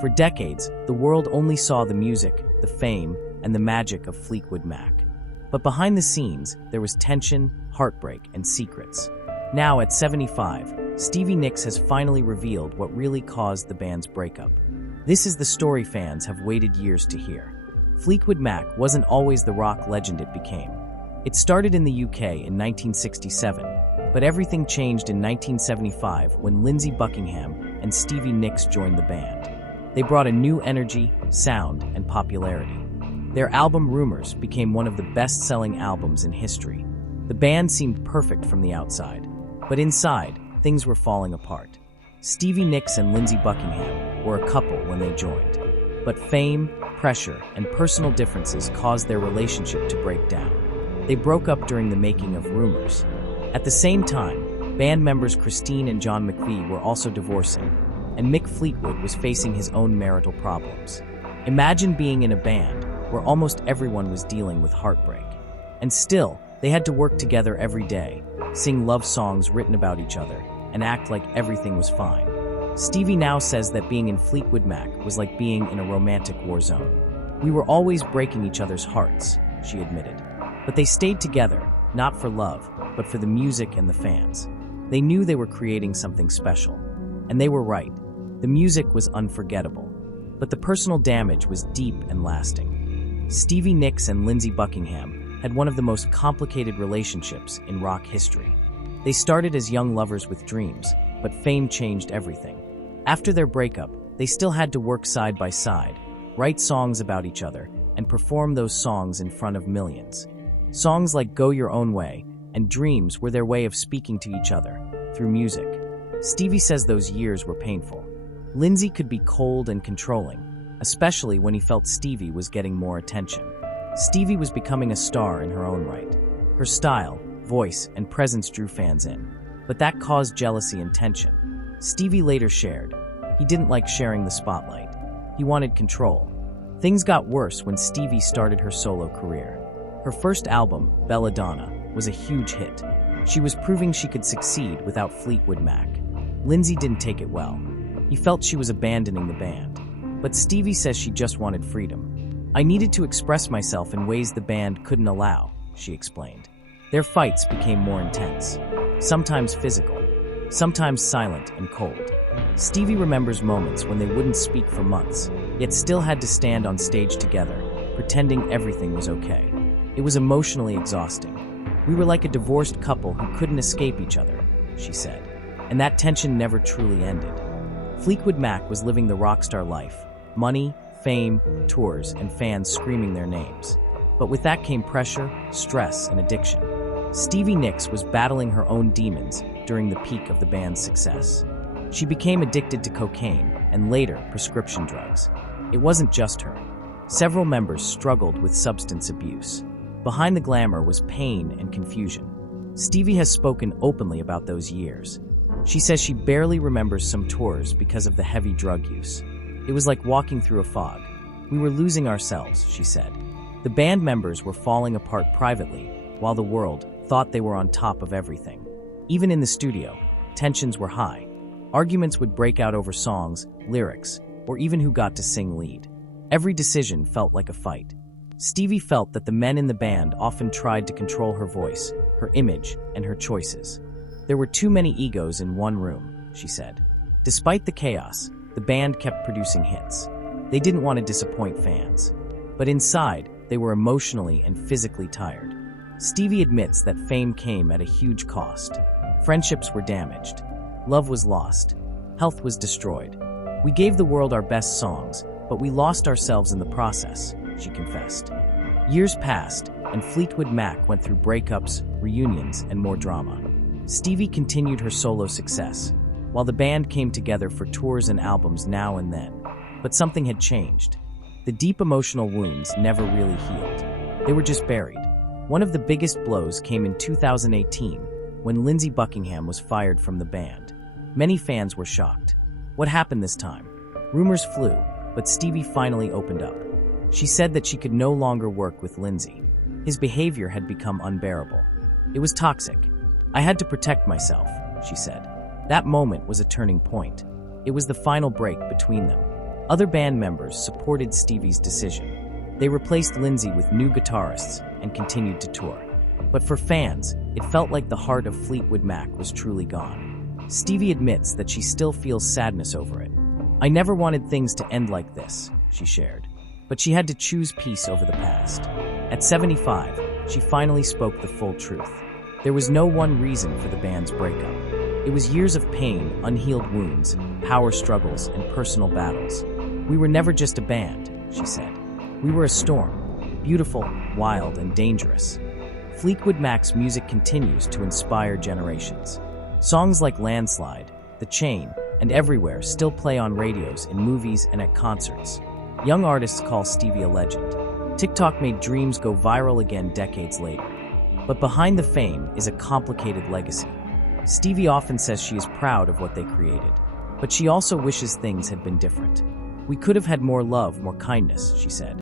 For decades, the world only saw the music, the fame, and the magic of Fleetwood Mac. But behind the scenes, there was tension, heartbreak, and secrets. Now, at 75, Stevie Nicks has finally revealed what really caused the band's breakup. This is the story fans have waited years to hear. Fleetwood Mac wasn't always the rock legend it became. It started in the UK in 1967, but everything changed in 1975 when Lindsey Buckingham and Stevie Nicks joined the band. They brought a new energy, sound, and popularity. Their album Rumours became one of the best-selling albums in history. The band seemed perfect from the outside, but inside, things were falling apart. Stevie Nicks and Lindsey Buckingham were a couple when they joined, but fame, pressure, and personal differences caused their relationship to break down. They broke up during the making of Rumours. At the same time, band members Christine and John McVie were also divorcing, and Mick Fleetwood was facing his own marital problems. Imagine being in a band where almost everyone was dealing with heartbreak. And still, they had to work together every day, sing love songs written about each other, and act like everything was fine. Stevie now says that being in Fleetwood Mac was like being in a romantic war zone. "We were always breaking each other's hearts," she admitted. But they stayed together, not for love, but for the music and the fans. They knew they were creating something special. And they were right. The music was unforgettable. But the personal damage was deep and lasting. Stevie Nicks and Lindsey Buckingham had one of the most complicated relationships in rock history. They started as young lovers with dreams, but fame changed everything. After their breakup, they still had to work side by side, write songs about each other, and perform those songs in front of millions. Songs like Go Your Own Way and Dreams were their way of speaking to each other, through music. Stevie says those years were painful. Lindsey could be cold and controlling, especially when he felt Stevie was getting more attention. Stevie was becoming a star in her own right. Her style, voice, and presence drew fans in, but that caused jealousy and tension. Stevie later shared, he didn't like sharing the spotlight. He wanted control. Things got worse when Stevie started her solo career. Her first album, Belladonna, was a huge hit. She was proving she could succeed without Fleetwood Mac. Lindsey didn't take it well. He felt she was abandoning the band. But Stevie says she just wanted freedom. "I needed to express myself in ways the band couldn't allow," she explained. Their fights became more intense, sometimes physical, sometimes silent and cold. Stevie remembers moments when they wouldn't speak for months, yet still had to stand on stage together, pretending everything was okay. It was emotionally exhausting. "We were like a divorced couple who couldn't escape each other," she said. And that tension never truly ended. Fleetwood Mac was living the rock star life. Money, fame, tours, and fans screaming their names. But with that came pressure, stress, and addiction. Stevie Nicks was battling her own demons during the peak of the band's success. She became addicted to cocaine and later prescription drugs. It wasn't just her. Several members struggled with substance abuse. Behind the glamour was pain and confusion. Stevie has spoken openly about those years. She says she barely remembers some tours because of the heavy drug use. "It was like walking through a fog. We were losing ourselves," she said. The band members were falling apart privately, while the world thought they were on top of everything. Even in the studio, tensions were high. Arguments would break out over songs, lyrics, or even who got to sing lead. Every decision felt like a fight. Stevie felt that the men in the band often tried to control her voice, her image, and her choices. "There were too many egos in one room," she said. Despite the chaos, the band kept producing hits. They didn't want to disappoint fans. But inside, they were emotionally and physically tired. Stevie admits that fame came at a huge cost. Friendships were damaged. Love was lost. Health was destroyed. "We gave the world our best songs, but we lost ourselves in the process," she confessed. Years passed, and Fleetwood Mac went through breakups, reunions, and more drama. Stevie continued her solo success, while the band came together for tours and albums now and then. But something had changed. The deep emotional wounds never really healed. They were just buried. One of the biggest blows came in 2018, when Lindsey Buckingham was fired from the band. Many fans were shocked. What happened this time? Rumors flew, but Stevie finally opened up. She said that she could no longer work with Lindsey. His behavior had become unbearable. It was toxic. "I had to protect myself," she said. That moment was a turning point. It was the final break between them. Other band members supported Stevie's decision. They replaced Lindsay with new guitarists and continued to tour. But for fans, it felt like the heart of Fleetwood Mac was truly gone. Stevie admits that she still feels sadness over it. "I never wanted things to end like this," she shared. But she had to choose peace over the past. At 75, she finally spoke the full truth. There was no one reason for the band's breakup. It was years of pain, unhealed wounds, power struggles, and personal battles. "We were never just a band," she said. "We were a storm, beautiful, wild, and dangerous." Fleetwood Mac's music continues to inspire generations. Songs like Landslide, The Chain, and Everywhere still play on radios, in movies, and at concerts. Young artists call Stevie a legend. TikTok made dreams go viral again decades later. But behind the fame is a complicated legacy. Stevie often says she is proud of what they created, but she also wishes things had been different. "We could have had more love, more kindness," she said.